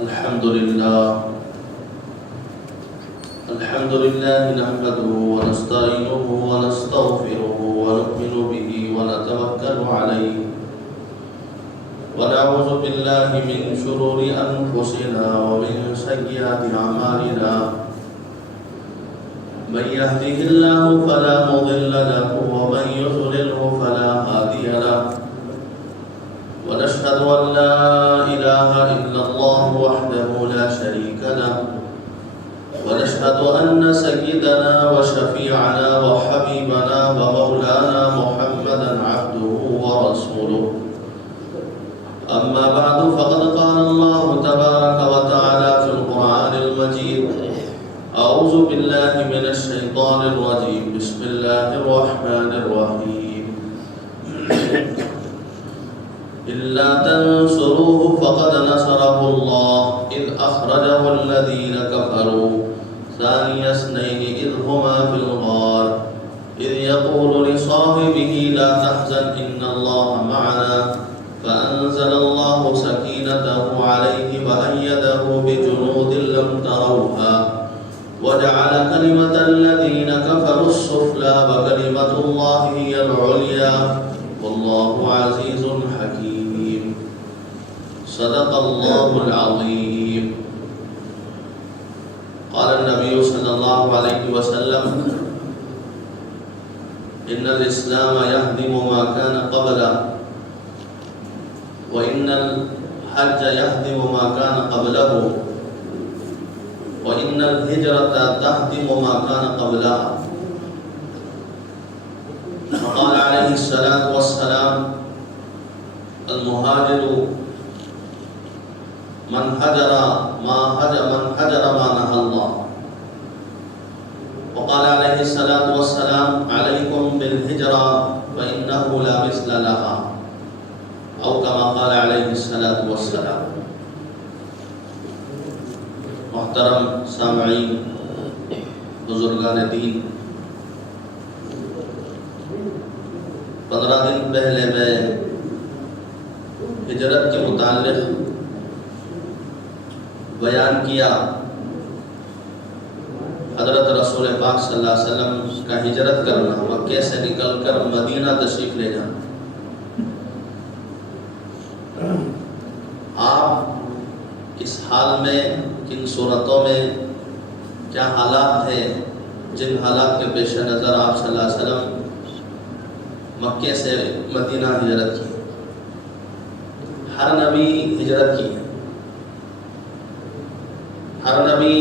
الحمد لله نحمده ونستعينه ونستغفره ونؤمن به ونتوكل عليه ونعوذ بالله من شرور أنفسنا ومن سيئات أعمالنا من يهده الله فلا مضل له ومن يضلله فلا هادي له ونشهد أن لا إله إلا الله وحده لا شريك له ونشهد أن سيدنا وشفيعنا وحبيبنا ومولانا محمدا عبده ورسوله أما بعد فقد قال الله تبارك وتعالى في القرآن المجيد أعوذ بالله من الشيطان الرجيم بسم الله الرحمن الرحيم إلا تنصروه فقد نصره الله إذ أخرجه الذين كفروا ثاني اثنين إذ هما في الغار إذ يقول لصاحبه لا تحزن إن الله معنا فأنزل الله سكينته عليه وأيده بجنود لم تروها وجعل كلمة الذين كفروا السفلى وكلمة الله هي العليا والله عزيز حكيم صدق الله العظيم. قال النبي صلى الله عليه وسلم إن الإسلام يهدم ما كان قبله وإن الحج يهدم ما كان قبله وإن الهجرة تهدم ما كان قبلها. وقال عليه الصلاة والسلام المهاجر من هجر ما نهى الله. وقال عليه الصلاة والسلام عليكم بالهجرة فإنه لا مثل لها أو كما قال عليه الصلاة والسلام. محترم سامعین، بزرگان دین، 15 دن پہلے میں ہجرت کے متعلق بیان کیا. حضرت رسول پاک صلی اللہ علیہ وسلم کا ہجرت کرنا، مکے سے نکل کر مدینہ تشریف لے جانا. آپ اس حال میں، کن صورتوں میں، کیا حالات تھے جن حالات کے پیش نظر آپ صلی اللہ علیہ وسلم مکے سے مدینہ ہجرت کی. ہر نبی ہجرت کی، ہر نبی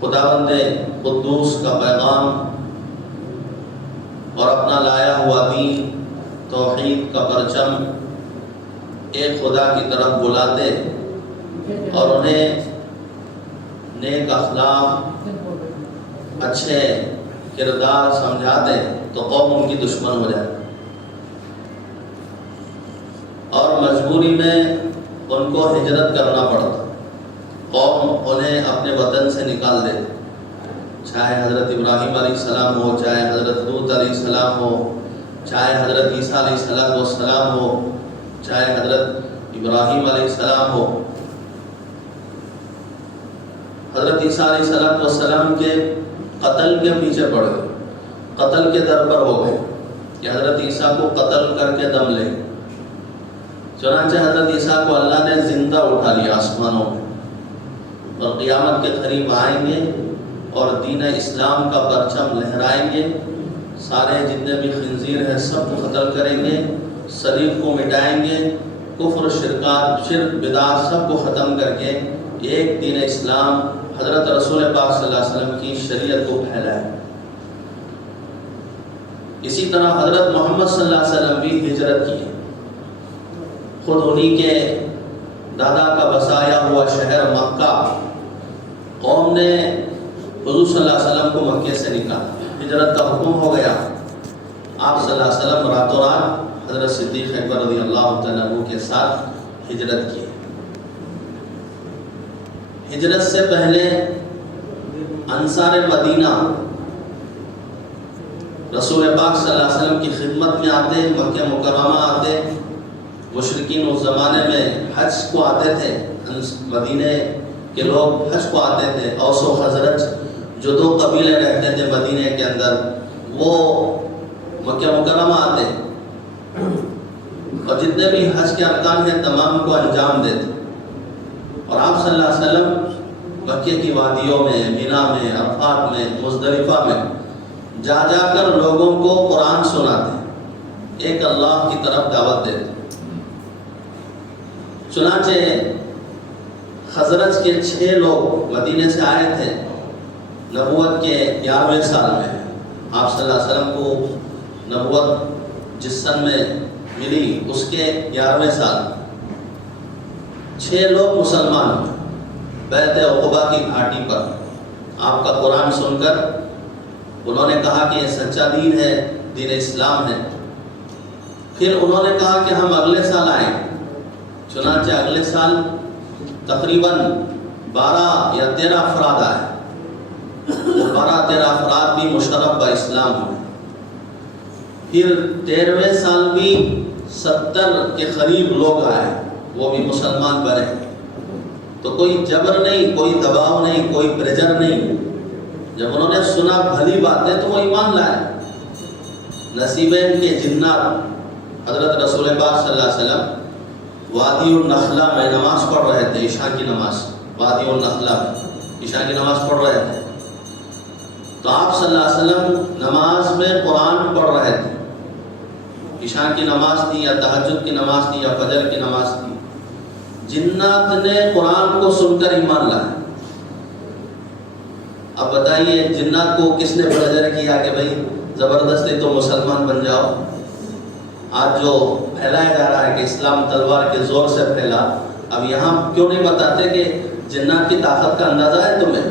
خداوند قدوس کا پیغام اور اپنا لایا ہوا دین، توحید کا پرچم ایک خدا کی طرف بلاتے اور انہیں نیک اخلاق، اچھے کردار سمجھاتے تو قوم ان کی دشمن ہو جائے اور مجبوری میں ان کو ہجرت کرنا پڑتا. قوم انہیں اپنے وطن سے نکال دیتے، چاہے حضرت ابراہیم علیہ السلام ہو، چاہے حضرت لوط علیہ السلام ہو، چاہے حضرت عیسیٰ علیہ السلام ہو، چاہے حضرت ابراہیم علیہ السلام ہو. حضرت عیسیٰ علیہ السلام کے قتل کے پیچھے پڑ گئے، قتل کے در پر ہو گئے کہ حضرت عیسیٰ کو قتل کر کے دم لیں. چنانچہ حضرت عیسیٰ کو اللہ نے زندہ اٹھا لیا آسمانوں میں اور قیامت کے قریب آئیں گے اور دین اسلام کا پرچم لہرائیں گے. سارے جتنے بھی خنزیر ہیں سب کو قتل کریں گے، صلیب کو مٹائیں گے، کفر، شرک بدعت سب کو ختم کر کے ایک دین اسلام، حضرت رسول پاک صلی اللہ علیہ وسلم کی شریعت کو پھیلائیں. اسی طرح حضرت محمد صلی اللہ علیہ وسلم بھی ہجرت کی. خود انہی کے دادا کا بسایا ہوا شہر مکہ، قوم نے حضور صلی اللہ علیہ وسلم کو مکے سے نکالا، ہجرت کا حکم ہو گیا. آپ صلی اللہ علیہ وسلم راتوں رات حضرت صدیق اکبر رضی اللہ تعالیٰ عنہ کے ساتھ ہجرت کی. ہجرت سے پہلے انصار مدینہ رسول پاک صلی اللہ علیہ وسلم کی خدمت میں آتے، مکہ مکرمہ آتے. مشرکین اس زمانے میں حج کو آتے تھے مدینے کے لوگ حج کو آتے تھے، اوس و خزرج جو دو قبیلے رہتے تھے مدینے کے اندر، وہ مکہ مکرمہ آتے اور جتنے بھی حج کے ارکان ہیں تمام کو انجام دیتے، اور آپ صلی اللہ علیہ وسلم مکے کی وادیوں میں، مینا میں، عرفات میں، مزدلفہ میں جا جا کر لوگوں کو قرآن سناتے، ایک اللہ کی طرف دعوت دیتے۔ چنانچہ خزرج کے 6 لوگ مدینے سے آئے تھے نبوت کے 11ویں سال میں، آپ صلی اللہ علیہ وسلم کو نبوت جس سن میں ملی اس کے 11ویں سال 6 لوگ مسلمان ہوئے بیعت عقبہ کی گھاٹی پر۔ آپ کا قرآن سن کر انہوں نے کہا کہ یہ سچا دین ہے، دین اسلام ہے۔ پھر انہوں نے کہا کہ ہم اگلے سال آئیں، چنانچہ اگلے سال تقریباً 12 یا 13 افراد آئے، 12-13 افراد بھی مشرف با اسلام ہوئے۔ پھر 13ویں سال بھی 70 کے قریب لوگ آئے، وہ بھی مسلمان بنے۔ تو کوئی جبر نہیں، کوئی دباؤ نہیں، کوئی پریجر نہیں۔ جب انہوں نے سنا بھلی باتیں تو وہ ایمان لائے۔ نصیبین کے جنات حضرت رسول پاک صلی اللہ علیہ وسلم وادی النخلہ میں نماز پڑھ رہے تھے، عشاء کی نماز، وادی النخلہ میں عشاء کی نماز پڑھ رہے تھے، تو آپ صلی اللہ علیہ وسلم نماز میں قرآن پڑھ رہے تھے۔ عشاء کی نماز تھی یا تہجد کی نماز تھی یا فجر کی نماز تھی، جنات نے قرآن کو سن کر ایمان لایا۔ اب بتائیے جنات کو کس نے پریجر کیا کہ بھئی زبردستی تو مسلمان بن جاؤ؟ آج جو پھیلایا جا رہا ہے کہ اسلام تلوار کے زور سے پھیلا، اب یہاں کیوں نہیں بتاتے کہ جنات کی طاقت کا اندازہ ہے تمہیں؟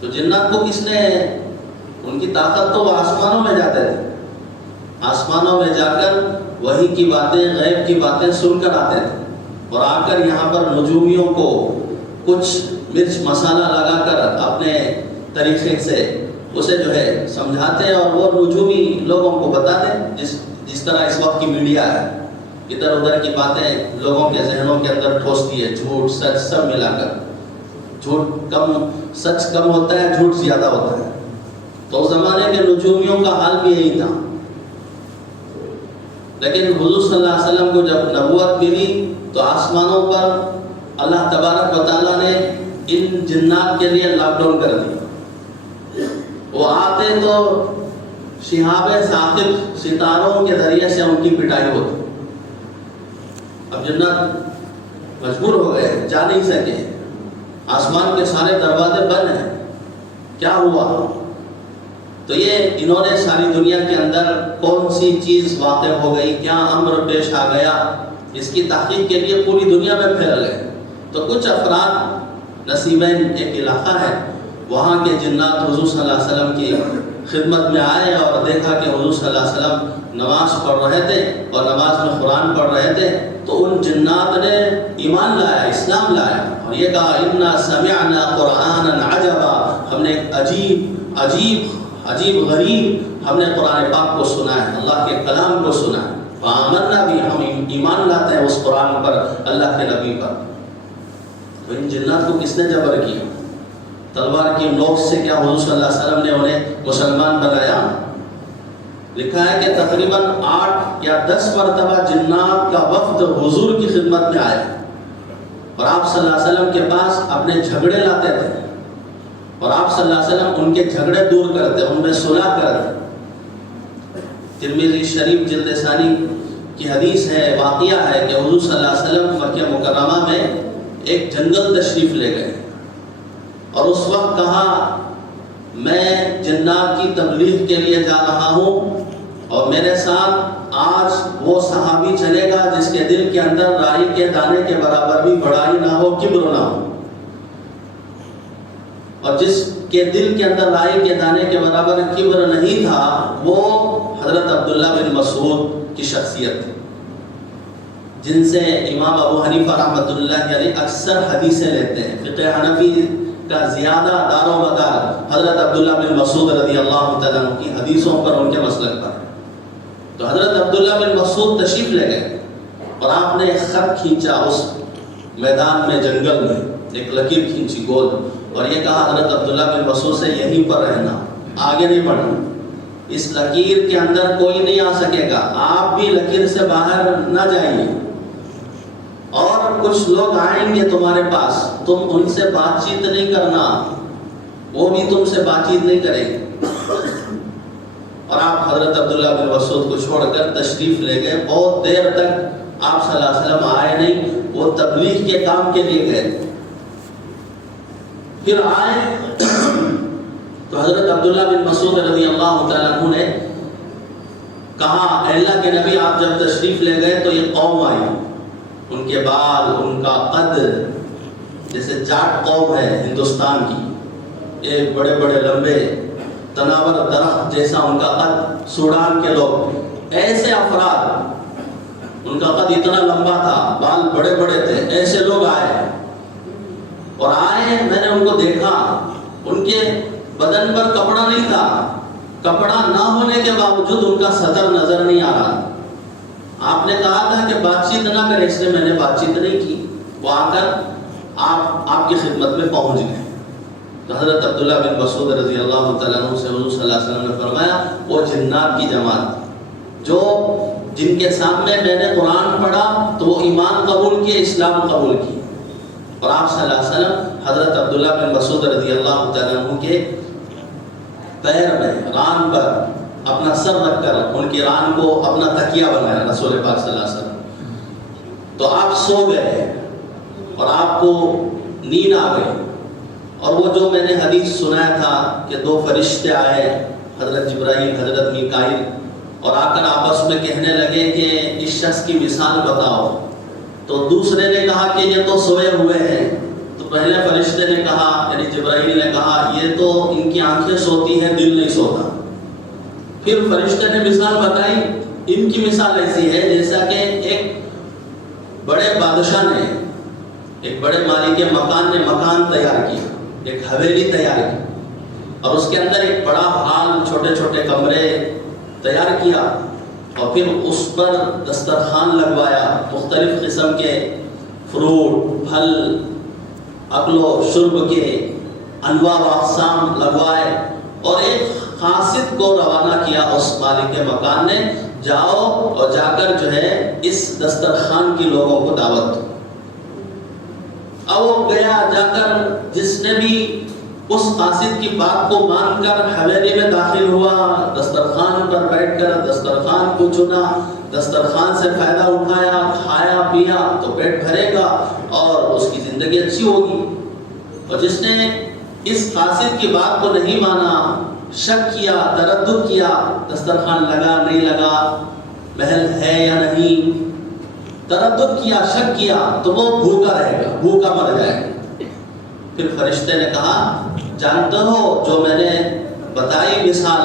تو جنات کو کس نے، ان کی طاقت تو وہ آسمانوں میں جاتے تھے، آسمانوں میں جا کر وحی کی باتیں، غیب کی باتیں سن کر آتے تھے، اور آ کر یہاں پر نجومیوں کو کچھ مرچ مسالہ لگا کر اپنے طریقے سے اسے جو ہے سمجھاتے، اور وہ نجومی لوگوں کو بتاتے، جس طرح اس وقت کی میڈیا ہے، ادھر ادھر کی باتیں لوگوں کے ذہنوں کے اندر ٹھوستی ہے، جھوٹ سچ سب ملا کر۔ جھوٹ کم، سچ کم ہوتا ہے، جھوٹ زیادہ ہوتا ہے۔ تو اس زمانے کے نجومیوں کا حال بھی یہی تھا۔ لیکن حضور صلی اللہ علیہ وسلم کو جب نبوت ملی تو آسمانوں پر اللہ تبارک و تعالیٰ نے ان جنات کے لیے لاک ڈاؤن کر دی۔ وہ آتے تو شہاب ثاقب ستاروں کے ذریعے سے ان کی پٹائی ہوتی۔ اب جنات مجبور ہو گئے، جا نہیں سکے، آسمان کے سارے دروازے بند ہیں، کیا ہوا؟ تو یہ انہوں نے ساری دنیا کے اندر کون سی چیز واقع ہو گئی، کیا امر پیش آ گیا، اس کی تحقیق کے لیے پوری دنیا میں پھیل گئے۔ تو کچھ افراد نصیبین ایک علاقہ ہے، وہاں کے جنات حضور صلی اللہ علیہ وسلم کی خدمت میں آئے اور دیکھا کہ حضور صلی اللہ علیہ وسلم نماز پڑھ رہے تھے اور نماز میں قرآن پڑھ رہے تھے، تو ان جنات نے ایمان لایا، اسلام لایا، اور یہ کہا انا سمعنا قرآنا عجبا، ہم نے ایک عجیب غریب ہم نے قرآن پاک کو سنا ہے، اللہ کے کلام کو سنا ہے، فآمنا بھی، ہم ایمان لاتے ہیں اس قرآن پر، اللہ کے نبی پر۔ تو ان جنات کو کس نے جبر کیا؟ تلوار کی نوک سے کیا حضور صلی اللہ علیہ وسلم نے انہیں مسلمان بنایا؟ لکھا ہے کہ تقریباً 8 یا 10 مرتبہ جنات کا وفد حضور کی خدمت میں آئے اور آپ صلی اللہ علیہ وسلم کے پاس اپنے جھگڑے لاتے تھے، اور آپ صلی اللہ علیہ وسلم ان کے جھگڑے دور کرتے، ان میں صلح کرتے۔ ترمذی شریف جلد ثانی کی حدیث ہے، واقعہ ہے کہ حضور صلی اللہ علیہ وسلم مکہ مکرمہ میں ایک جنگل تشریف لے گئے اور اس وقت کہا میں جنات کی تبلیغ کے لیے جا رہا ہوں اور میرے ساتھ آج وہ صحابی چلے گا جس کے دل کے اندر رائی کے دانے کے برابر بھی بڑائی نہ ہو، کبر نہ ہو، اور جس کے دل کے اندر رائی کے دانے کے برابر کبر نہیں تھا وہ حضرت عبداللہ بن مسعود کی شخصیت تھی، جن سے امام ابو حنیفہ رحمۃ اللہ علیہ اکثر حدیثیں لیتے ہیں۔ فقہ حنفی کا زیادہ دار و مدار حضرت عبداللہ بن مسعود رضی اللہ تعالیٰ عنہ کی حدیثوں پر، ان کے مسلک پر۔ تو حضرت عبداللہ بن مسعود تشریف لے گئے اور آپ نے ایک خط کھینچا اس میدان میں جنگل میں ایک لکیر کھینچی گول اور یہ کہا حضرت عبداللہ بن مسعود سے یہیں پر رہنا، آگے نہیں بڑھنا، اس لکیر کے اندر کوئی نہیں آ سکے گا، آپ بھی لکیر سے باہر نہ جائیے، اور کچھ لوگ آئیں گے تمہارے پاس، تم ان سے بات چیت نہیں کرنا، وہ بھی تم سے بات چیت نہیں کریں گے۔ اور آپ حضرت عبداللہ بن مسعود کو چھوڑ کر تشریف لے گئے۔ بہت دیر تک آپ صلی اللہ علیہ وسلم آئے نہیں، وہ تبلیغ کے کام کے لیے گئے۔ پھر آئے تو حضرت عبداللہ بن مسعود رضی اللہ تعالیٰ عنہ نے کہا اے اللہ کے نبی آپ جب تشریف لے گئے تو یہ قوم آئی، ان کے بال، ان کا قد جیسے جاٹ قوم ہے ہندوستان کی، ایک بڑے بڑے لمبے تناور درخت جیسا ان کا قد، سوڈان کے لوگ، ایسے افراد، ان کا قد اتنا لمبا تھا، بال بڑے بڑے تھے، ایسے لوگ آئے اور آئے، میں نے ان کو دیکھا، ان کے بدن پر کپڑا نہیں تھا، کپڑا نہ ہونے کے باوجود ان کا صدر نظر نہیں آ رہا۔ آپ نے کہا تھا کہ بات چیت نہ کرے، اس لیے میں نے بات چیت نہیں کی، وہ آ کر آپ کی خدمت میں پہنچ گئے۔ تو حضرت عبداللہ بن مسعود رضی اللہ تعالیٰ عنہ سے حضور صلی اللہ علیہ وسلم نے فرمایا وہ جنات کی جماعت جو جن کے سامنے میں نے قرآن پڑھا تو وہ ایمان قبول کیے، اسلام قبول کی، اور آپ صلی اللہ علیہ وسلم حضرت عبداللہ بن مسعود رضی اللہ تعالیٰ عنہ کے پیر میں، ران پر اپنا سر رکھ کر ان کی ران کو اپنا تکیہ بنایا رسول پاک صلی اللہ علیہ وسلم۔ تو آپ سو گئے اور آپ کو نیند آ گئی، اور وہ جو میں نے حدیث سنایا تھا کہ دو فرشتے آئے، حضرت جبرائیل، حضرت میکائیل، اور آ کر آپس میں کہنے لگے کہ اس شخص کی مثال بتاؤ، تو دوسرے نے کہا کہ یہ تو سوئے ہوئے ہیں، تو پہلے فرشتے نے کہا یعنی جبرائیل نے کہا یہ تو ان کی آنکھیں سوتی ہیں، دل نہیں سوتا۔ پھر فرشتے نے مثال بتائی، ان کی مثال ایسی ہے جیسا کہ ایک بڑے بادشاہ نے، ایک بڑے مالک مکان نے مکان تیار کیا، ایک حویلی تیار کی، اور اس کے اندر ایک بڑا ہال، چھوٹے چھوٹے کمرے تیار کیا، اور پھر اس پر دسترخوان لگوایا، مختلف قسم کے فروٹ، پھل، اکل و شرب کے انواع و اقسام لگوائے، اور ایک قاصد کو روانہ کیا اس مالک مکان نے، جاؤ اور جا کر جو ہے اس دسترخوان کی لوگوں کو دعوت دو۔ اب وہ گیا، جا کر جس نے بھی اس قاصد کی بات کو مان کر حویلی میں داخل ہوا، دسترخوان پر بیٹھ کر دسترخوان کو چنا، دسترخوان سے فائدہ اٹھایا، کھایا پیا تو پیٹ بھرے گا اور اس کی زندگی اچھی ہوگی۔ اور جس نے اس قاصد کی بات کو نہیں مانا، شک کیا، تردد کیا، دسترخوان لگا نہیں لگا، محل ہے یا نہیں، تردد کیا، شک کیا، تو وہ بھوکا رہے گا، بھوکا مر جائے گا۔ پھر فرشتے نے کہا جانتے ہو جو میں نے بتائی مثال،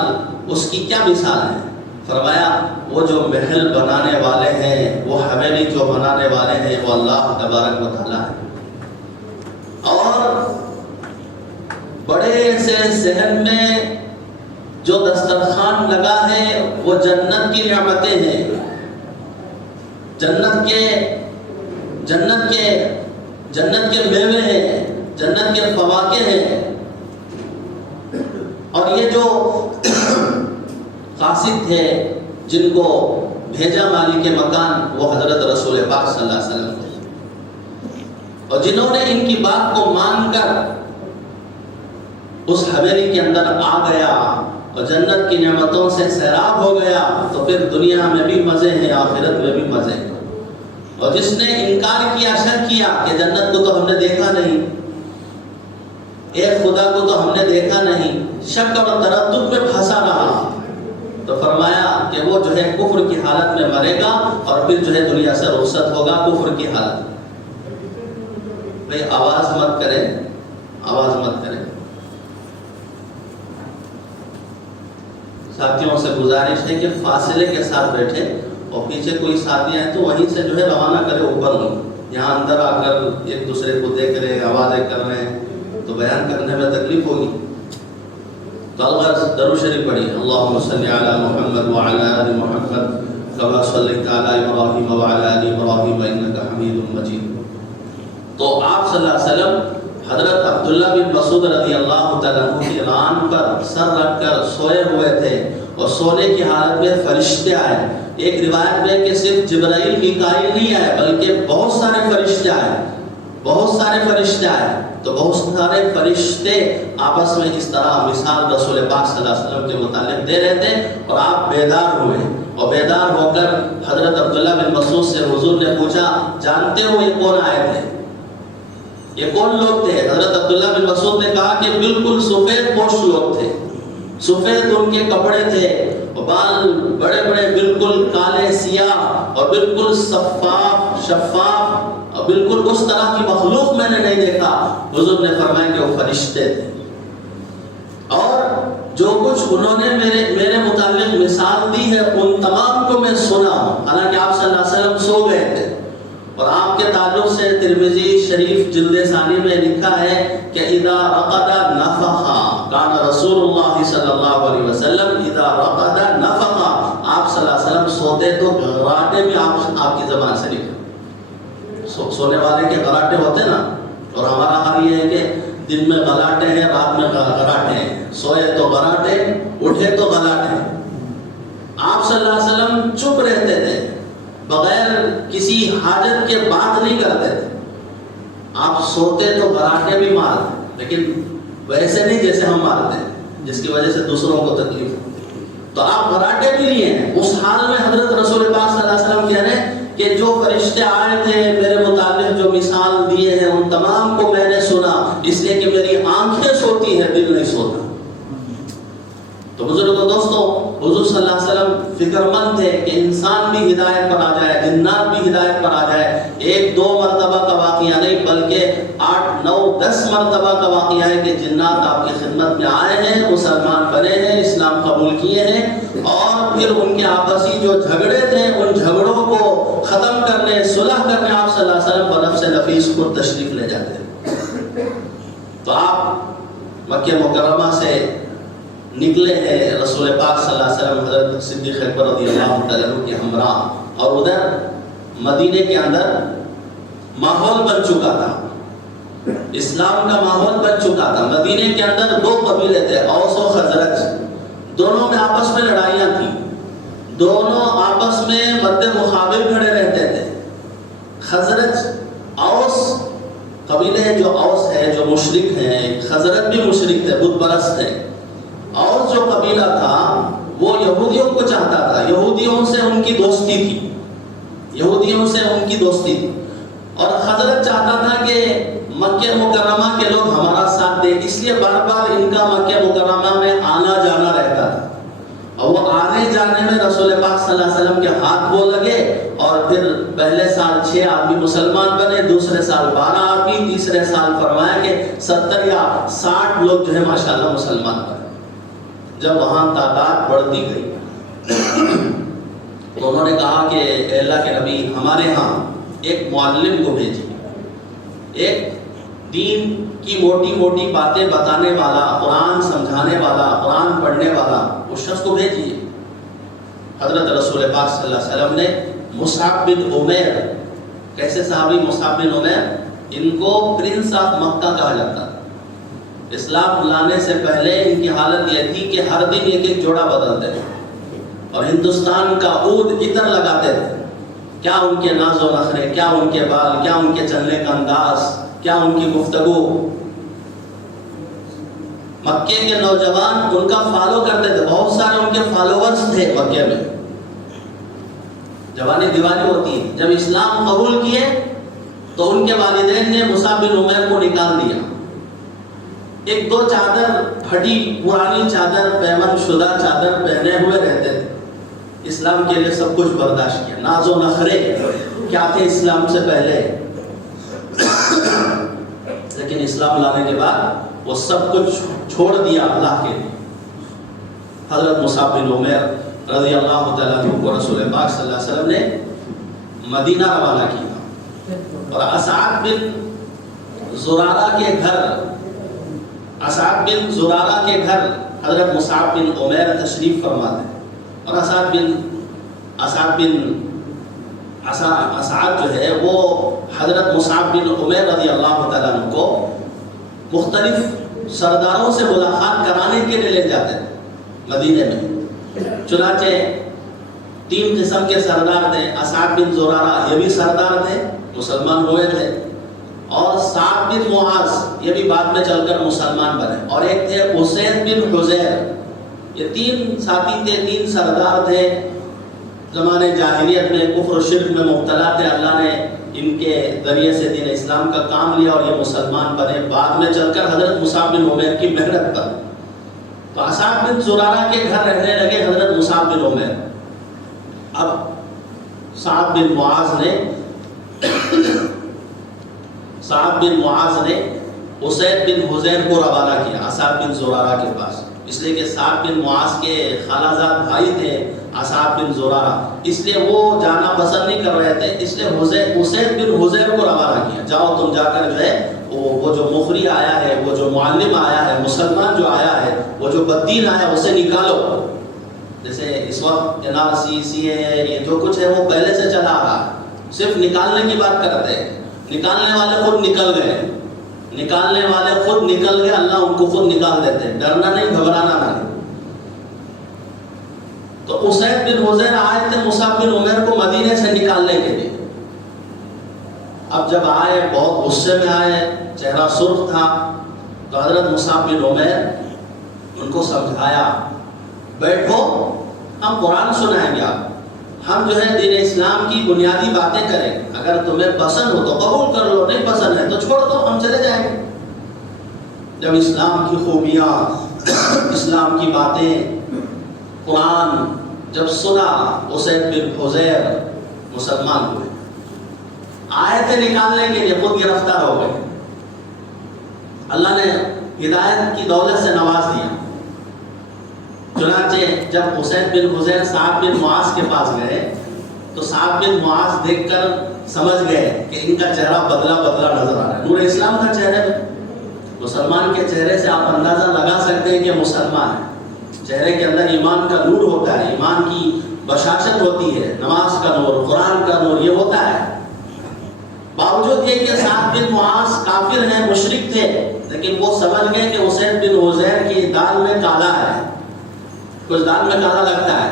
اس کی کیا مثال ہے؟ فرمایا وہ جو محل بنانے والے ہیں، وہ حویلی جو بنانے والے ہیں، وہ اللہ تبارک و تعالیٰ ہے، اور بڑے سے صحن میں جو دسترخوان لگا ہے وہ جنت کی نعمتیں ہیں، جنت کے میوے ہیں، جنت کے فواکہ ہیں۔ اور یہ جو قاصد تھے جن کو بھیجا مالک مکان، وہ حضرت رسول پاک صلی اللہ علیہ وسلم تھے، اور جنہوں نے ان کی بات کو مان کر اس حویلی کے اندر آ گیا اور جنت کی نعمتوں سے سیراب ہو گیا، تو پھر دنیا میں بھی مزے ہیں، آخرت میں بھی مزے ہیں۔ اور جس نے انکار کیا، شک کیا کہ جنت کو تو ہم نے دیکھا نہیں، ایک خدا کو تو ہم نے دیکھا نہیں، شک اور تردد میں پھنسا رہا، تو فرمایا کہ وہ جو ہے کفر کی حالت میں مرے گا اور پھر جو ہے دنیا سے رخصت ہوگا کفر کی حالت۔ بھئی آواز مت کریں، آواز مت کریں۔ ساتھیوں سے گزارش ہے کہ فاصلے کے ساتھ بیٹھے، اور پیچھے کوئی ساتھی ہیں تو وہیں سے جو ہے روانہ کرے اوپر لوگ، یہاں اندر آ کر ایک دوسرے کو دیکھ رہے، آوازیں کر رہے ہیں تو بیان کرنے میں تکلیف ہوگی۔ تو الغرض درود شریف پڑھی، اللہم صلی علی محمد وعلی آل محمد کما صلیت علی ابراہیم وعلی آل ابراہیم انک حمید مجید۔ تو آپ صلی اللہ علیہ وسلم حضرت عبداللہ بن مسعود رضی اللہ تعالیٰ عنہ کی ران پر سر رکھ کر سوئے ہوئے تھے اور سونے کی حالت میں فرشتے آئے. ایک روایت میں کہ صرف جبرائیل میکائیل نہیں آئے بلکہ بہت سارے فرشتے آئے, بہت سارے فرشتے آئے. تو بہت سارے فرشتے آپس میں اس طرح مثال رسول پاک صلی اللہ علیہ وسلم کے متعلق دے رہے تھے اور آپ بیدار ہوئے. اور بیدار ہو کر حضرت عبداللہ بن مسعود سے حضور نے پوچھا, جانتے ہو یہ کون آئے تھے, یہ کون لوگ تھے؟ حضرت عبداللہ بن مسعود نے کہا کہ بالکل سفید پوش لوگ تھے, سفید ان کے کپڑے تھے, بال بڑے بڑے بالکل کالے سیاہ اور بالکل شفاف اور بالکل اس طرح کی مخلوق میں نے نہیں دیکھا. حضور نے فرمایا کہ وہ فرشتے تھے. اور جو کچھ انہوں نے میرے متعلق مثال دی ہے ان تمام کو میں سنا. حالانکہ آپ صلی اللہ علیہ وسلم سو گئے تھے اور آپ کے تعلق سے ترمذی شریف جلد ثانی میں لکھا ہے کہ اذا رقد نفخا کان رسول اللہ صلی اللہ علیہ وسلم اذا رقد نفخا. آپ صلی اللہ علیہ وسلم سوتے تو غراٹے بھی آپ کی زبان سے نکلے. سونے والے کے غراٹے ہوتے نا, اور ہمارا حال یہ ہے کہ دن میں غلاٹے ہیں, رات میں غراٹے ہیں. سوئے تو غراٹے, اٹھے تو غلاٹے. آپ صلی اللہ علیہ وسلم چپ رہتے تھے, بغیر کسی حاجت کے بات نہیں کرتے تھے. آپ سوتے تو غراٹے بھی مارتے, لیکن ویسے نہیں جیسے ہم مارتے ہیں جس کی وجہ سے دوسروں کو تکلیف ہوتی. تو آپ غراٹے بھی لیے ہیں. اس حال میں حضرت رسول پاک صلی اللہ علیہ وسلم کہہ رہے ہیں کہ جو فرشتے آئے تھے میرے متعلق جو مثال دیے ہیں ان تمام کو میں نے سنا, اس لیے کہ میری آنکھیں سوتی ہیں, دل نہیں سوتا. تو بزرگوں دوستوں, حضور صلی اللہ علیہ وسلم فکر مند تھے کہ انسان بھی ہدایت پر آ جائے, جنات بھی ہدایت پر آ جائے. ایک دو مرتبہ کا واقعہ نہیں بلکہ 8 9 10 مرتبہ کا واقعہ ہے کہ جنات آپ کی خدمت میں آئے ہیں, مسلمان بنے ہیں, اسلام قبول کیے ہیں, اور پھر ان کے آپسی جو جھگڑے تھے ان جھگڑوں کو ختم کرنے, صلح کرنے آپ صلی اللہ علیہ وسلم بنفس نفیس کو تشریف لے جاتے ہیں. تو آپ مکہ مکرمہ سے نکلے ہیں رسول پاک صلی اللہ علیہ وسلم حضرت صدیق اکبر رضی اللہ تعالیٰ عنہ کے ہمراہ, اور ادھر مدینے کے اندر ماحول بن چکا تھا, اسلام کا ماحول بن چکا تھا. مدینے کے اندر 2 قبیلے تھے, اوس و خزرج. دونوں میں آپس میں لڑائیاں تھیں, دونوں آپس میں مد مقابل کھڑے رہتے تھے. خزرج اوس قبیلے جو اوس ہے جو مشرک ہیں, خزرج بھی مشرک تھے, بت پرست تھے. اور جو قبیلہ تھا وہ یہودیوں کو چاہتا تھا, یہودیوں سے ان کی دوستی تھی, یہودیوں سے ان کی دوستی تھی. اور خزرج چاہتا تھا کہ مکہ مکرمہ کے لوگ ہمارا ساتھ دیں, اس لیے بار بار ان کا مکہ مکرمہ میں آنا جانا رہتا تھا. اور وہ آنے جانے میں رسول پاک صلی اللہ علیہ وسلم کے ہاتھ وہ لگے, اور پھر پہلے سال 6 آدمی مسلمان بنے, دوسرے سال 12 آدمی, تیسرے سال فرمایا کہ 70 یا 60 لوگ جو ہے ماشاءاللہ مسلمان بنے. جب وہاں تعداد بڑھتی گئی تو انہوں نے کہا کہ اے اللہ کے نبی, ہمارے ہاں ایک معلم کو بھیجیے, ایک دین کی موٹی موٹی باتیں بتانے والا, قرآن سمجھانے والا, قرآن پڑھنے والا, اس شخص کو بھیجیے. حضرت رسول پاک صلی اللہ علیہ وسلم نے مصعب بن عمیر, کیسے صحابی مصعب بن عمیر, ان کو پرنس آف مکہ کہا جاتا. اسلام لانے سے پہلے ان کی حالت یہ تھی کہ ہر دن ایک جوڑا بدلتے تھے اور ہندوستان کا عود عطر لگاتے تھے. کیا ان کے ناز و نخرے, کیا ان کے بال, کیا ان کے چلنے کا انداز, کیا ان کی گفتگو. مکے کے نوجوان ان کا فالو کرتے تھے, بہت سارے ان کے فالوورز تھے مکے میں. جوانی دیوانی ہوتی ہے. جب اسلام قبول کیے تو ان کے والدین نے مصعب بن عمیر کو نکال دیا. 1 2 چادر پھٹی پرانی چادر, پیمن شدہ چادر پہنے ہوئے رہتے تھے. اسلام کے لیے سب کچھ برداشت کیا. ناز و نخرے کیا تھے اسلام سے پہلے, لیکن اسلام لانے کے بعد وہ سب کچھ چھوڑ دیا اللہ کے لیے. حضرت مصعب بن عمیر رضی اللہ تعالیٰ عنہ کو رسول پاک صلی اللہ علیہ وسلم نے مدینہ روانہ کیا, اور اسعد بن زرارہ کے گھر, اسعد بن زرارہ کے گھر حضرت مصعب بن عمیر تشریف فرماتے ہیں. اور اسعد جو ہے وہ حضرت حضرت مصعب بن عمیر رضی اللہ تعالیٰ عنہ کو مختلف سرداروں سے ملاقات کرانے کے لیے لے جاتے تھے مدینے میں. چنانچہ 3 قسم کے سردار تھے. اسعد بن زرارہ یہ بھی سردار تھے, مسلمان ہوئے تھے, اور سعد بن معاذ یہ بھی بعد میں چل کر مسلمان بنے, اور ایک تھے اسید بن حضیر. یہ 3 ساتھی تھے, 3 سردار تھے. زمانے جاہلیت میں کفر و شرک میں مبتلا تھے. اللہ نے ان کے ذریعے سے دین اسلام کا کام لیا اور یہ مسلمان بنے, بعد میں چل کر حضرت مصعب بن عمیر کی محنت پر. تو اسعد بن زرارہ کے گھر رہنے لگے حضرت مصعب بن عمیر. اب سعد بن معاذ نے اسید بن حضیر کو روانہ کیا اسعد بن زرارہ کے پاس, اس لیے کہ سعد بن معاذ کے خالہ زاد بھائی تھے اسعد بن زرارہ, اس لیے وہ جانا پسند نہیں کر رہے تھے. اس لیے اسید بن حضیر کو روانہ کیا, جاؤ تم جا کر جو ہے وہ جو مخری آیا ہے, وہ جو معلم آیا ہے, مسلمان جو آیا ہے, وہ جو بدین آیا ہے, اسے نکالو. جیسے اس وقت NRC CAA یہ جو کچھ ہے وہ پہلے سے چلا رہا ہے, صرف نکالنے کی بات کرتے ہیں. نکالنے والے خود نکل گئے, اللہ ان کو خود نکال دیتے ہیں. ڈرنا نہیں, گھبرانا نہیں. تو اسید بن حضیر آئے تھے مصعب بن عمیر کو مدینے سے نکالنے کے لیے. اب جب آئے بہت غصے میں آئے, چہرہ سرخ تھا. تو حضرت مصعب بن عمیر ان کو سمجھایا, بیٹھو ہم قرآن سنائیں گے, ہم جو ہے دین اسلام کی بنیادی باتیں کریں, اگر تمہیں پسند ہو تو قبول کر لو, نہیں پسند ہے تو چھوڑ دو, ہم چلے جائیں گے. جب اسلام کی خوبیاں, اسلام کی باتیں, قرآن جب سنا, اسید بن حضیر مسلمان ہوئے. آئے تھے نکالنے کے لیے, خود گرفتار ہو گئے. اللہ نے ہدایت کی دولت سے نواز دیا. چنانچہ جب اسید بن حضیر سعد بن معاذ کے پاس گئے تو سعد بن معاذ دیکھ کر سمجھ گئے کہ ان کا چہرہ بدلا نظر آ رہا ہے. نور اسلام کا چہرے میں, مسلمان کے چہرے سے آپ اندازہ لگا سکتے ہیں کہ مسلمان ہے. چہرے کے اندر ایمان کا نور ہوتا ہے, ایمان کی بشاشت ہوتی ہے, نماز کا نور, قرآن کا نور, یہ ہوتا ہے. باوجود یہ کہ سعد بن معاذ کافر ہیں, مشرک تھے, لیکن وہ سمجھ گئے کہ اسید بن حضیر کی دال میں کالا ہے, کچھ دال میں کالا لگتا ہے.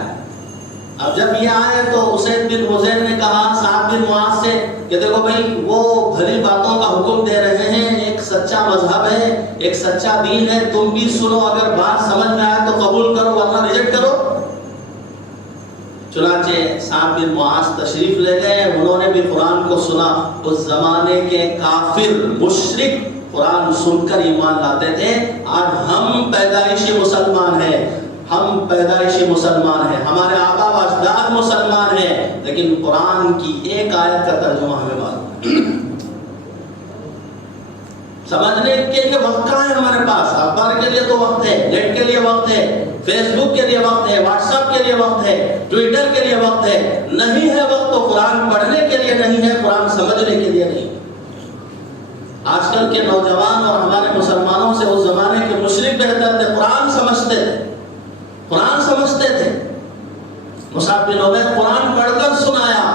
اب جب یہ آئے تو اسید بن حضیر نے کہا سعد بن معاذ سے کہ دیکھو بھائی, وہ بھلی باتوں کا حکم دے رہے ہیں, ایک سچا مذہب ہے, ایک سچا دین ہے, تم بھی سنو, اگر بات سمجھ میں آئے تو قبول کرو ورنہ ریجیکٹ کرو. چنانچہ سعد بن معاذ تشریف لے گئے, انہوں نے بھی قرآن کو سنا. اس زمانے کے کافر مشرک قرآن سن کر ایمان لاتے تھے. آج ہم پیدائشی مسلمان ہیں, ہمارے آبا و اجداد مسلمان ہیں, لیکن قرآن کی ایک آیت کا ترجمہ ہمیں معلوم. سمجھنے کے لیے وقت کہاں ہے ہمارے پاس؟ اخبار کے لیے تو وقت ہے, نیٹ کے لیے وقت ہے, فیس بک کے لیے وقت ہے, واٹس ایپ کے لیے وقت ہے, ٹویٹر کے لیے وقت ہے. نہیں ہے وقت تو قرآن پڑھنے کے لیے نہیں ہے, قرآن سمجھنے کے لیے نہیں. آج کل کے نوجوان اور ہمارے مسلمانوں سے اس زمانے کے مشرک بہتر تھے, قرآن سمجھتے تھے. مصعب بن عمیر قرآن پڑھ کر سنایا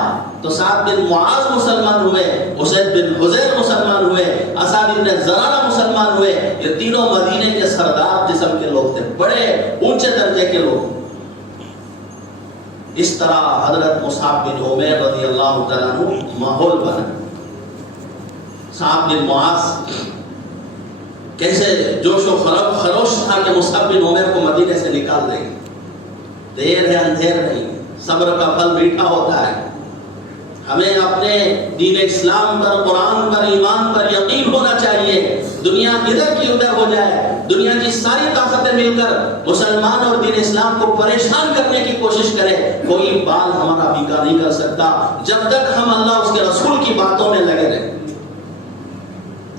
تو سعد بن معاذ مسلمان ہوئے, اسید بن حضیر مسلمان ہوئے, اسعد بن زرارہ مسلمان ہوئے. یہ تینوں مدینے کے سردار قسم کے لوگ تھے, بڑے اونچے درجے کے لوگ. اس طرح حضرت مصعب بن عمیر رضی اللہ تعالیٰ عنہ ماحول بنا. سعد بن معاذ کیسے جوش و خروش تھا کہ مصعب بن عمیر کو مدینے سے نکال دیں گے. دیر ہے اندھیر نہیں, صبر کا پھل میٹھا ہوتا ہے. ہمیں اپنے دین اسلام پر, قرآن پر, ایمان پر یقین ہونا چاہیے. دنیا ادھر کی ادھر ہو جائے, دنیا کی ساری طاقتیں مل کر مسلمان اور دین اسلام کو پریشان کرنے کی کوشش کرے, کوئی بال ہمارا بیکا نہیں کر سکتا جب تک ہم اللہ اس کے رسول کی باتوں میں لگے رہیں.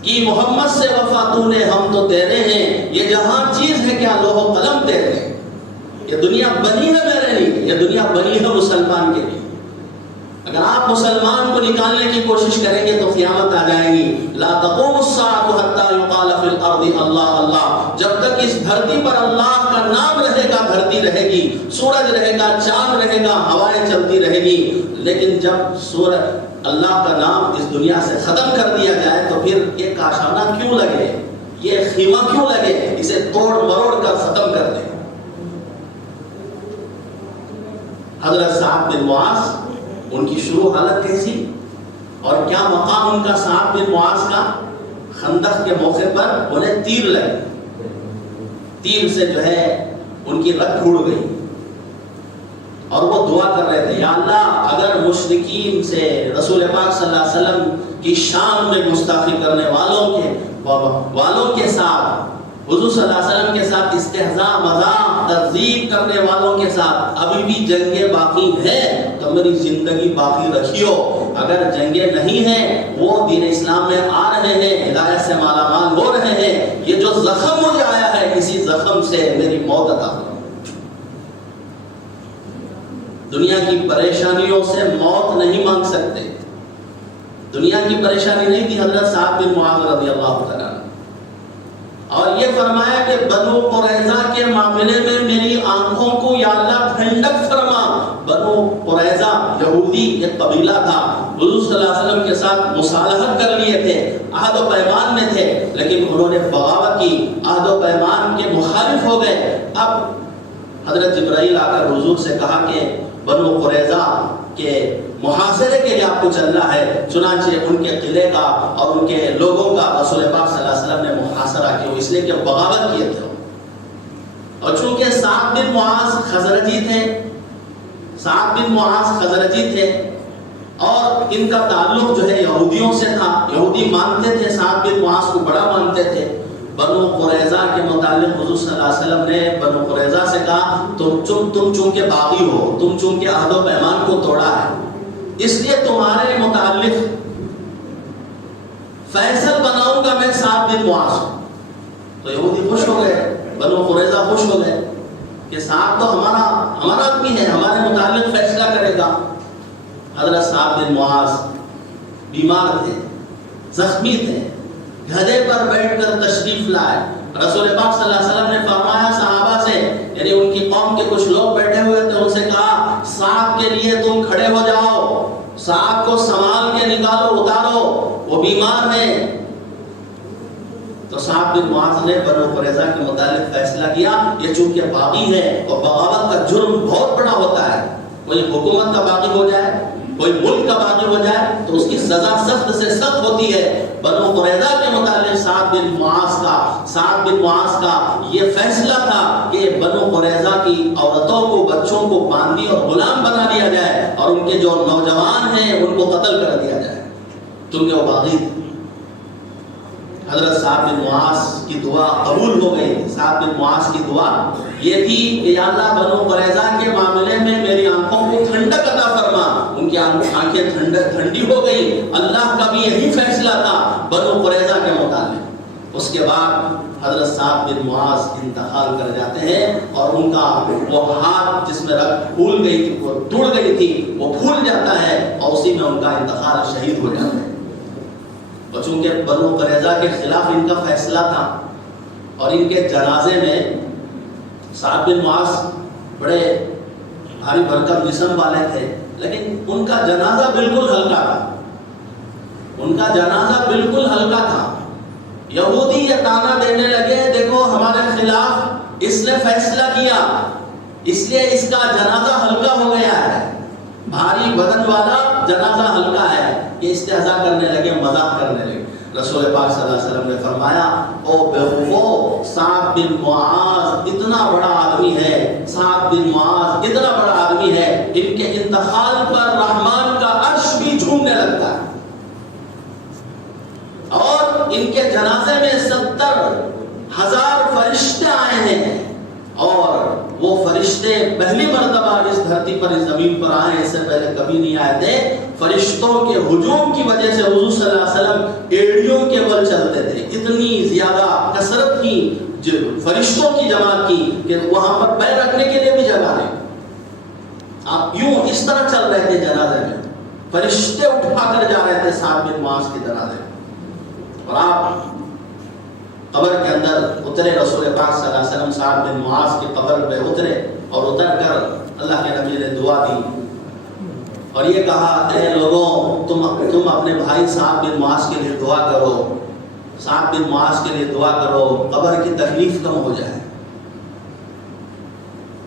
کہ محمد سے وفا تو نے, ہم تو تیرے ہیں, یہ جہاں چیز ہے کیا لوح و قلم تیرے. یہ دنیا بنی ہے میرے لیے, یہ دنیا بنی ہے مسلمان کے لیے. اگر آپ مسلمان کو نکالنے کی کوشش کریں گے تو قیامت آ جائے گی. لا تقوم الساعة حتى يقال في الارض اللہ اللہ. جب تک اس دھرتی پر اللہ کا نام رہے گا دھرتی رہے گی, سورج رہے گا, چاند رہے گا, ہوائیں چلتی رہے گی. لیکن جب اللہ کا نام اس دنیا سے ختم کر دیا جائے تو پھر یہ کاشانہ کیوں لگے، یہ خیمہ کیوں لگے، اسے توڑ مروڑ کر ختم کر دیں۔ حضرت سعد بن معاذ، ان کی شروع حالت کیسی اور کیا مقام ان کا سعد بن معاذ کا؟ خندق کے موقع پر انہیں تیر لگے، تیر سے جو ہے ان کی رگ پھوٹ گئی اور وہ دعا کر رہے تھے، یا اللہ اگر مشرکین سے رسول پاک صلی اللہ علیہ وسلم کی شان میں گستاخی کرنے والوں کے ساتھ، حضور صلی اللہ علیہ وسلم کے ساتھ استہزاء، مذاق، تکذیب کرنے والوں کے ساتھ ابھی بھی جنگیں باقی ہیں تو میری زندگی باقی رکھیو، اگر جنگیں نہیں ہیں، وہ دین اسلام میں آ رہے ہیں، ہدایت سے مالا مال ہو رہے ہیں، یہ جو زخم مجھے آیا ہے اسی زخم سے میری موت عطا کرو۔ دنیا کی پریشانیوں سے موت نہیں مانگ سکتے، دنیا کی پریشانی نہیں تھی حضرت سعد بن معاذ رضی اللہ تعالیٰ، اور یہ فرمایا کہ بنو قریظہ کے معاملے میں میری آنکھوں کو یا اللہ ٹھنڈک فرما۔ بنو قریظہ یہودی ایک قبیلہ تھا، حضور صلی اللہ علیہ وسلم کے ساتھ مصالحت کر لیے تھے، عہد و پیمان میں تھے، لیکن انہوں نے بغاوت کی، عہد و پیمان کے مخالف ہو گئے۔ اب حضرت جبرائیل آ کر حضور سے کہا کہ بنو قریظہ کے محاصرے کے لیے آپ کو چلنا ہے، چنانچہ ان کے قلعے کا اور ان کے لوگوں کا رسول پاک صلی اللہ علیہ وسلم نے محاصرہ کیا، اس لیے کہ بغاوت کیے تھے۔ اور چونکہ سعد بن معاذ خزرجی تھے، سعد بن معاذ خزرجی تھے اور ان کا تعلق جو ہے یہودیوں سے تھا، یہودی مانتے تھے سعد بن معاذ کو، بڑا مانتے تھے۔ بنو قریظہ کے متعلق حضور صلی اللہ علیہ وسلم نے بنو قریظہ سے کہا تم چونکہ باغی ہو، تم چونکہ عہد و پیمان کو توڑا ہے، اس لیے تمہارے متعلق فیصل بناؤں گا میں سعد بن معاذ۔ تو یہودی خوش ہو گئے، بنو قریظہ خوش ہو گئے کہ سعد تو ہمارا آدمی ہے، ہمارے متعلق فیصلہ کرے گا۔ حضرت سعد بن معاذ بیمار تھے، زخمی تھے، گدھے پر بیٹھ کر تشریف لائے۔ رسول پاک صلی اللہ علیہ وسلم نے فرمایا صحابہ سے، یعنی ان کی قوم کے کچھ لوگ بیٹھے ہوئے تھے، ان سے کہا سعد کے لیے تم کھڑے ہو جاؤ، سعد کو سنبھال کے نکالو، اتارو، وہ بیمار ہیں۔ تو سعد بن معاذ نے بنو قریظہ کے متعلق فیصلہ کیا، یہ چونکہ باغی ہے اور بغاوت کا جرم بہت بڑا ہوتا ہے، کوئی حکومت کا باغی ہو جائے، کوئی ملک کا باغی ہو جائے تو اس کی سزا سخت سے سخت ہوتی ہے۔ بنو قریظہ کے متعلق سعد بن معاذ کا یہ فیصلہ تھا کہ بنو قریظہ کی عورتوں کو، بچوں کو باندھی اور غلام بنا دیا جائے اور ان کے جو نوجوان ہیں ان کو قتل کر دیا جائے، کیونکہ وہ باغی تھے۔ حضرت سعد بن معاذ کی دعا قبول ہو گئی۔ سعد بن معاذ کی دعا یہ تھی کہ یا اللہ بنو قریظہ کے معاملے میں میری آنکھوں کو ٹھنڈک عطا فرما۔ ان کی آنکھیں ٹھنڈی ہو گئی، اللہ کا بھی یہی فیصلہ تھا بنو قریظہ کے متعلق۔ اس کے بعد حضرت سعد بن معاذ انتقال کر جاتے ہیں اور ان کا وہ ہاتھ جس میں رگ پھول گئی تھی، وہ ٹوٹ گئی تھی، وہ پھول جاتا ہے اور اسی میں ان کا انتقال، شہید ہو جاتے ہیں۔ اور چونکہ بنو قریظہ کے خلاف ان کا فیصلہ تھا اور ان کے جنازے میں سعد بن معاذ بڑے بھاری بھرکم جسم والے تھے، لیکن ان کا جنازہ بالکل ہلکا تھا، ان کا جنازہ بالکل ہلکا تھا۔ یہودی یہ تانا دینے لگے، دیکھو ہمارے خلاف اس نے فیصلہ کیا، اس لیے اس کا جنازہ ہلکا ہو گیا ہے، بھاری بدن والا جنازہ ہلکا ہے۔ یہ استہزاء کرنے لگے، مذاق کرنے لگے۔ رسول پاک صلی اللہ علیہ وسلم نے فرمایا او بیوقوفو، سعد بن معاذ اتنا بڑا آدمی ہے، سعد بن معاذ اتنا بڑا آدمی ہے، ان کے انتقال پر رحمان کا عرش بھی جھومنے لگتا ہے۔ اور ان کے جنازے میں 70,000 فرشتے آئے ہیں، اور وہ فرشتے پہلی مرتبہ اس دھرتی پر، اس زمین پر آئے، اس سے پہلے کبھی نہیں آئے تھے۔ فرشتوں کے ہجوم کی وجہ سے حضور صلی اللہ علیہ وسلم ایڑیوں کے بل چلتے تھے، اتنی زیادہ کثرت کی فرشتوں کی جماعت کی کہ وہاں پر پیر رکھنے کے لیے بھی جگہ نہیں۔ آپ یوں اس طرح چل رہے تھے جنازے میں، فرشتے اٹھا کر جا رہے تھے سعد بن معاذ کے جنازے میں، اور آپ قبر کے اندر اترے۔ رسول پاک صلی اللہ علیہ وسلم سعد بن معاذ کی قبر پہ اترے اور اتر کر اللہ کے نبی نے دعا دی، اور یہ کہا اے لوگوں تم اپنے بھائی سعد بن معاذ کے لیے دعا کرو، سعد بن معاذ کے لیے دعا کرو، قبر کی تکلیف کم ہو جائے۔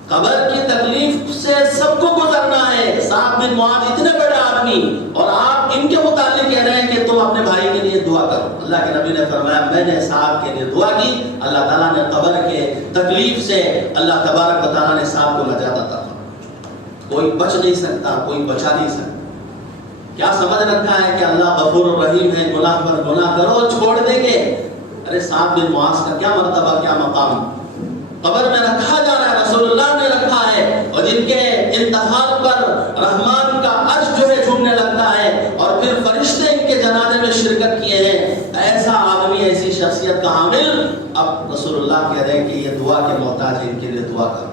قبر کی تکلیف سے سب کو گزرنا ہے۔ سعد بن معاذ اتنے بڑے آدمی اور آپ ان کے متعلق کہہ رہے ہیں کہ تم اپنے بھائی کے لیے دعا کرو۔ اللہ کے نبی نے فرمایا میں نے سعد کے لیے دعا کی، اللہ تعالیٰ نے قبر کے تکلیف سے اللہ تبارک و تعالیٰ نے سعد کو نجات عطا فرمائی۔ کوئی بچ نہیں سکتا، کوئی بچا نہیں سکتا۔ کیا سمجھ رکھا ہے کہ اللہ غفور الرحیم ہے، گناہ پر گناہ کرو چھوڑ دیں گے؟ ارے سعد بن معاذ کا کیا مرتبہ، کیا مقام قبر میں رکھا جا رہا ہے، رسول اللہ نے رکھا ہے، اور جن کے انتقال پر رحمان کا عرش جو ہے جھومنے لگتا ہے، اور پھر فرشتے ان کے جنازے میں شرکت کیے ہیں۔ ایسا آدمی، ایسی شخصیت کا حامل، اب رسول اللہ کہہ رہے ہیں کہ یہ دعا کے محتاج ہے، ان کے لیے دعا کرو۔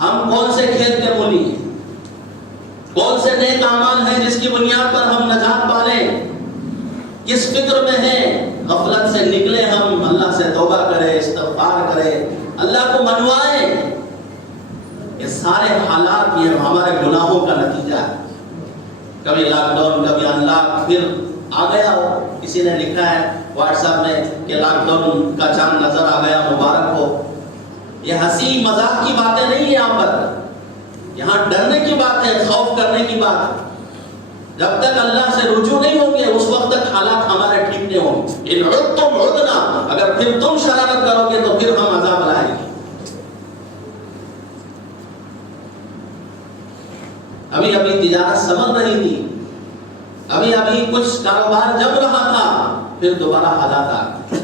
ہم کون سے کھیت کے مولی ہیں؟ کون سے نیک اعمال ہیں جس کی بنیاد پر ہم نجات پالیں؟ کس فکر میں ہیں؟ غفلت سے نکلے ہم، اللہ سے توبہ کریں، استغفار کریں، اللہ کو منوائیں۔ یہ سارے حالات یہ ہمارے گناہوں کا نتیجہ ہے۔ کبھی لاک ڈاؤن، کبھی ان لاک، پھر آ گیا ہو، کسی نے لکھا ہے واٹس ایپ میں کہ لاک ڈاؤن کا چاند نظر آ گیا، مبارک ہو۔ یہ ہنسی مذاق کی باتیں نہیں ہیں یہاں پر، یہاں ڈرنے کی بات ہے، خوف کرنے کی بات ہے۔ جب تک اللہ سے رجوع نہیں ہوں گے اس وقت تک حالات ہمارے ٹھیک نہیں ہوں گے۔ ان عدتم عدنا، اگر پھر تم شرارت کرو گے تو پھر ہم عذاب لائیں گے۔ ابھی ابھی تجارت سنبھل رہی تھی، ابھی ابھی کچھ کاروبار جم رہا تھا، پھر دوبارہ حالات آ گئے۔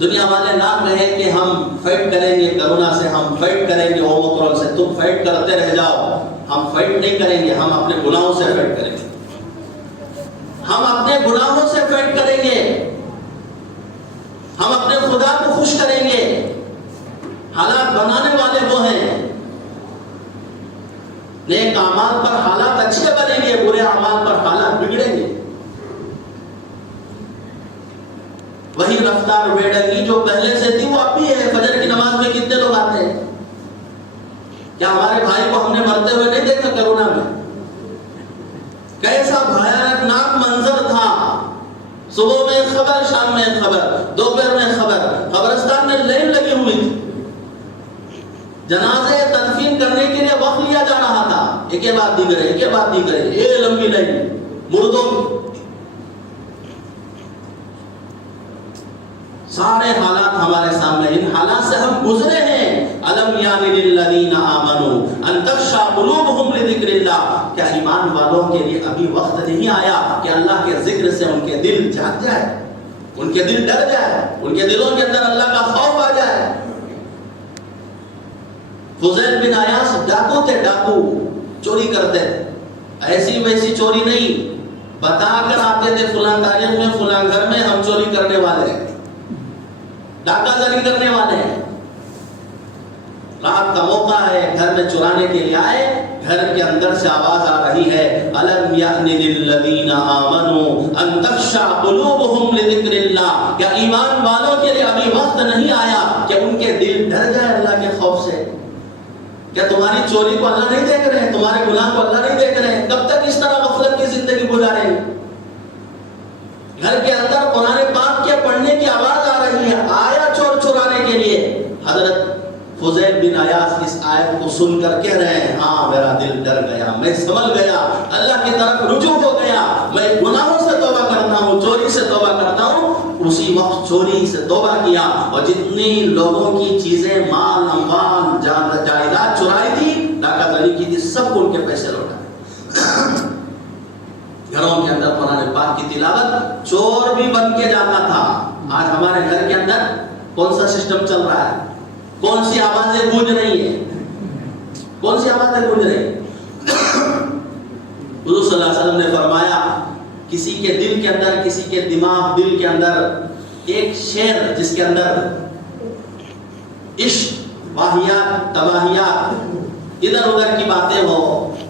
دنیا والے نام رہے کہ ہم فائٹ کریں گے کرونا سے، ہم فائٹ کریں گے اومیکرون سے، تم فائٹ کرتے رہ جاؤ، ہم فائٹ نہیں کریں گے، ہم اپنے گناہوں سے فائٹ کریں گے، ہم اپنے گناہوں سے فائٹ کریں گے، ہم اپنے خدا کو خوش کریں گے۔ حالات بنانے والے وہ ہیں، نیک اعمال پر حالات اچھے بنیں گے، برے اعمال پر حالات بگڑیں گے۔ وہی رفتار بیڑنگی جو پہلے سے تھی وہ اب بھی ہے۔ فجر کی نماز میں کتنے لوگ آتے ہیں؟ کیا ہمارے بھائی کو ہم نے مرتے ہوئے نہیں دیکھا کرونا میں؟ کیسا بھیانک منظر تھا، صبح میں خبر، شام میں خبر، دوپہر میں خبر، قبرستان میں لائن لگی ہوئی تھی، جنازے تدفین کرنے کے لیے وقت لیا جا رہا تھا، ایک کے بعد دیگرے، ایک کے بعد دیگرے، یہ لمبی لائن مردوں کی۔ سارے حالات ہمارے سامنے، ان حالات سے ہم گزرے ہیں۔ الم یان للذین آمنوا ان تخشع قلوبهم لذکر اللہ، کیا ایمان والوں کے لیے ابھی وقت نہیں آیا کہ اللہ کے ذکر سے ان کے دل جاگ جائے، ان کے دل ڈر جائے، ان کے دلوں کے اندر اللہ کا خوف آ جائے؟ فضیل بن عیاض ڈاکو تھے، ڈاکو چوری کرتے تھے، ایسی ویسی چوری نہیں، بتا کر آتے تھے فلاں تاریخ میں فلاں گھر میں ہم چوری کرنے والے ہیں، ڈاکہ زنی کرنے والے ہیں، رات کا موقع ہے، گھر میں چرانے کے لیے آئے، گھر کے اندر سے آواز آ رہی ہے الم یأن للذین آمنوا ان تخشع قلوبهم لذکر اللہ، کیا ایمان والوں کے لیے ابھی وقت نہیں آیا کہ ان کے دل ڈر جائے اللہ کے خوف سے؟ کیا تمہاری چوری کو اللہ نہیں دیکھ رہے ہیں؟ تمہارے گناہ کو اللہ نہیں دیکھ رہے ہیں؟ کب تک اس طرح غفلت کی زندگی گزاریں گے؟ گھر کے اندر قرآن پاک کے پڑھنے کی آواز آ رہی ہے، آیا چور چرانے کے لیے۔ حضرت فضیل بن عیاض اس آیت کو سن کر کہہ رہے ہیں ہاں میرا دل ڈر گیا، میں سنبھل گیا، اللہ کی طرف رجوع ہو گیا، میں گناہوں سے توبہ کرتا ہوں، چوری سے توبہ کرتا ہوں۔ اسی وقت چوری سے توبہ کیا اور جتنی لوگوں کی چیزیں، مال، اموال، جائیداد چرائی تھی، ڈاکہ زنی کی تھی، سب کو ان کے پیسے لوٹائے۔ گھروں کے اندر قرآن پاک کی تلاوت، چور بھی بن کے جاتا تھا۔ آج ہمارے گھر کے اندر کون سا سسٹم چل رہا ہے؟ کون سی آوازیں گونج رہی ہیں؟ کون سی آوازیں گونج رہی ہیں؟ حضور صلی اللہ علیہ وسلم نے فرمایا کسی کے دل کے اندر، کسی کے دماغ دل کے اندر ایک شعر جس کے اندر عشق، واہیات، تباہیات، ادھر ادھر کی باتیں ہو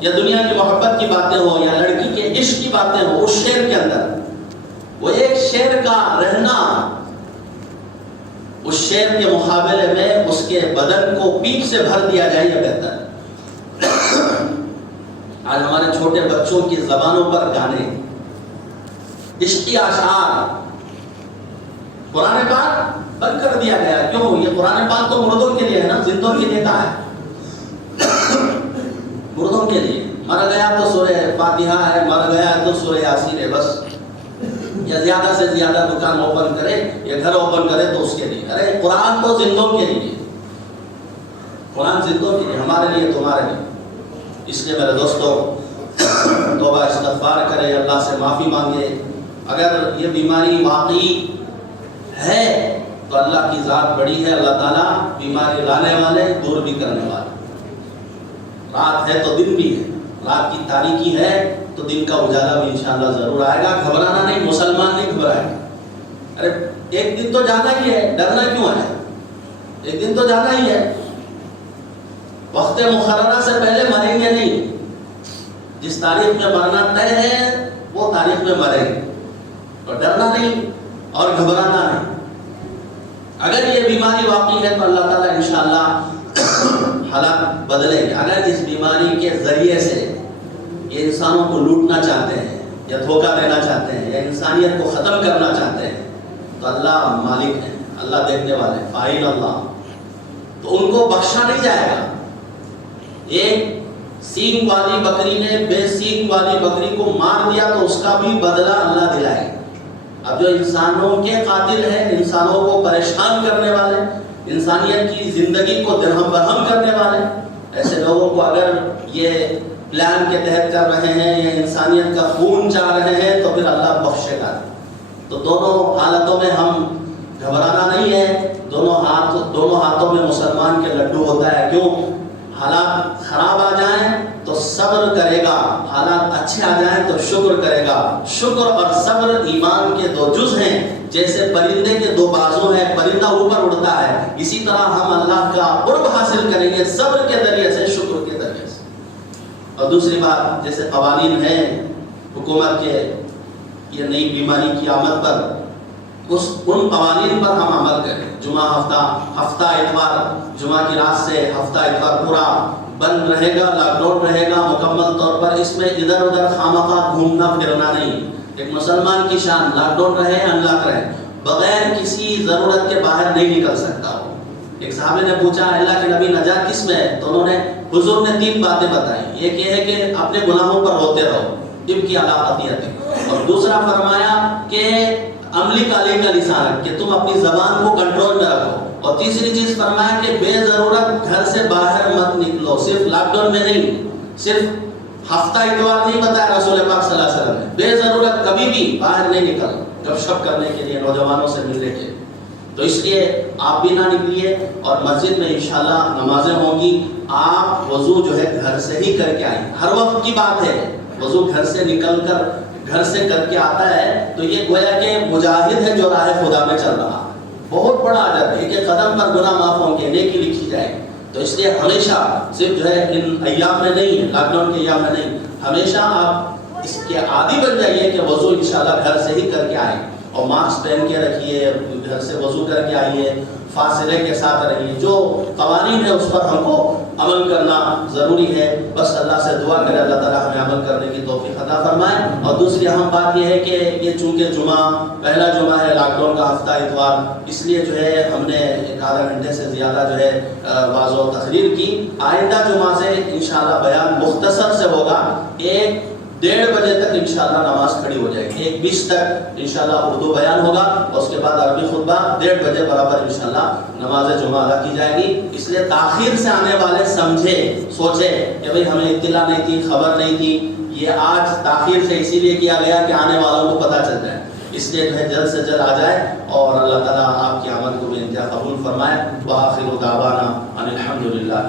یا دنیا کی محبت کی باتیں ہو یا لڑکی کے عشق کی باتیں ہو، اس شعر کے اندر وہ ایک شعر کا رہنا، اس شعر کے مقابلے میں اس کے بدن کو پیپ سے بھر دیا جائے یہ بہتر۔ آج ہمارے چھوٹے بچوں کی زبانوں پر گانے، عشقی اشعار، قرآن پاک بند کر دیا گیا. کیوں؟ یہ قرآن پاک تو مردوں کے لیے ہے نا، زندوں کے لیے کہاں ہے؟ مردوں کے لیے. مر گیا تو سورہ فاتحہ ہے، مر گیا تو سورہ یاسین ہے بس. یا زیادہ سے زیادہ دکان اوپن کرے یا گھر اوپن کرے تو اس کے لیے. ارے قرآن تو زندوں کے لیے، قرآن زندوں کے لیے، ہمارے لیے، تمہارے لیے. اس لیے میرے دوستوں توبہ استغفار کرے، اللہ سے معافی مانگے. اگر یہ بیماری واقعی ہے تو اللہ کی ذات بڑی ہے. اللہ تعالیٰ بیماری لانے والے، دور بھی کرنے والے. رات ہے تو دن بھی ہے، رات کی تاریکی ہے تو دن کا اجالا بھی انشاءاللہ ضرور آئے گا. گھبرانا نہیں، مسلمان نہیں گھبرائے گا. ارے ایک دن تو جانا ہی ہے، ڈرنا کیوں ہے؟ ایک دن تو جانا ہی ہے. وقت مقررہ سے پہلے مریں گے نہیں. جس تاریخ میں مرنا طے ہے وہ تاریخ میں مریں گے. اور ڈرنا نہیں اور گھبرانا نہیں. اگر یہ بیماری واقعی ہے تو اللہ تعالیٰ انشاءاللہ حالات بدلیں گے. اگر اس بیماری کے ذریعے سے یہ انسانوں کو لوٹنا چاہتے ہیں یا دھوکہ دینا چاہتے ہیں یا انسانیت کو ختم کرنا چاہتے ہیں تو اللہ مالک ہے، اللہ دیکھنے والے، فاعل اللہ. تو ان کو بخشا نہیں جائے گا. ایک سینگ والی بکری نے بے سینگ والی بکری کو مار دیا تو اس کا بھی بدلہ اللہ دلائے. اب جو انسانوں کے قاتل ہیں، انسانوں کو پریشان کرنے والے، انسانیت کی زندگی کو درہم برہم کرنے والے، ایسے لوگوں کو اگر یہ پلان کے تحت کر رہے ہیں یا انسانیت کا خون چاہ رہے ہیں تو پھر اللہ بخشے گا. تو دونوں حالتوں میں ہم گھبرانا نہیں ہے. دونوں ہاتھوں میں مسلمان کے لڈو ہوتا ہے. کیوں؟ حالات خراب آ جائیں تو صبر کرے گا، حالات اچھے آ جائیں تو شکر کرے گا. شکر اور صبر ایمان کے دو جز ہیں. جیسے پرندے کے دو بازو ہیں، پرندہ اوپر اڑتا ہے، اسی طرح ہم اللہ کا قرب حاصل کریں گے صبر کے ذریعے سے، شکر کے ذریعے سے. اور دوسری بات، جیسے قوانین ہیں حکومت کے یہ نئی بیماری کی آمد پر، ان قوانین پر ہم عمل کریں. جمعہ ہفتہ اتوار، جمعہ کی رات سے ہفتہ اتوار پورا بند رہے گا، لاک ڈاؤن رہے گا مکمل طور پر. اس میں ادھر ادھر خامخواہ گھومنا پھرنا نہیں. ایک مسلمان کی شان، لاک ڈاؤن رہے، انلاک رہے، بغیر کسی ضرورت کے باہر نہیں نکل سکتا ہو. ایک صحابی نے پوچھا اللہ کے نبی نجات کس میں ہے؟ تو انہوں نے، حضور نے 3 باتیں بتائی. ایک یہ ہے کہ اپنے گناہوں پر روتے رہو، اب کی علاقتیت. اور دوسرا فرمایا کہ عملی کالی کا لسان، کہ تم اپنی زبان کو کنٹرول میں رکھو. اور تیسری چیز فرمایا کہ بے ضرورت گھر سے باہر مت نکلو. صرف لاک ڈاؤن میں نہیں، صرف ہفتہ اتوار نہیں بتایا رسول پاک صلی اللہ علیہ وسلم نے. بے ضرورت کبھی بھی باہر نہیں نکل، گپ شپ کرنے کے لیے، نوجوانوں سے ملنے کے. تو اس لیے آپ بھی نہ نکلیے. اور مسجد میں انشاءاللہ نمازیں ہوں گی. آپ وضو جو ہے گھر سے ہی کر کے آئیں. ہر وقت کی بات ہے، وضو گھر سے نکل کر گھر سے کر کے آتا ہے تو یہ گویا کہ مجاہد ہے جو راہ خدا میں چل رہا ہے. بہت بڑا اجر ہے کہ قدم پر گناہ معاف ہوں گے، نیکی لکھی جائے. تو اس لیے ہمیشہ صرف جو ہے ان ایام میں نہیں، لاک ڈاؤن کے ایام میں نہیں، ہمیشہ آپ اس کے عادی بن جائیے کہ وضو انشاءاللہ گھر سے ہی کر کے آئیں. اور ماسک پہن کے رکھیے، گھر سے وضو کر کے آئیے، فاصلے کے ساتھ رہیے. جو قوانین ہے اس پر ہم کو عمل کرنا ضروری ہے. بس اللہ سے دعا کرے اللہ تعالیٰ ہمیں عمل کرنے کی توفیق عطا فرمائے. اور دوسری اہم بات یہ ہے کہ یہ چونکہ جمعہ پہلا جمعہ ہے لاک ڈاؤن کا ہفتہ اتوار، اس لیے جو ہے ہم نے 1 گھنٹے سے زیادہ جو ہے واضح و تقریر کی. آئندہ جمعہ سے انشاءاللہ بیان مختصر سے ہوگا. 1-1:30 بجے تک انشاءاللہ نماز کھڑی ہو جائے گی. 1:20 تک انشاءاللہ اردو بیان ہوگا اور اس کے بعد عربی خطبہ. 1:30 بجے برابر انشاءاللہ نماز جمعہ ادا کی جائے گی. اس لیے تاخیر سے آنے والے سمجھے، سوچے کہ بھئی ہمیں اطلاع نہیں تھی، خبر نہیں تھی. یہ آج تاخیر سے اسی لیے کیا گیا کہ آنے والوں کو پتہ چل جائے. اس لیے جو ہے جلد سے جلد آ جائے اور اللہ تعالیٰ آپ کی عمل کو بھی انتہا قبول فرمائے. وآخر دعوانا ان الحمد للہ.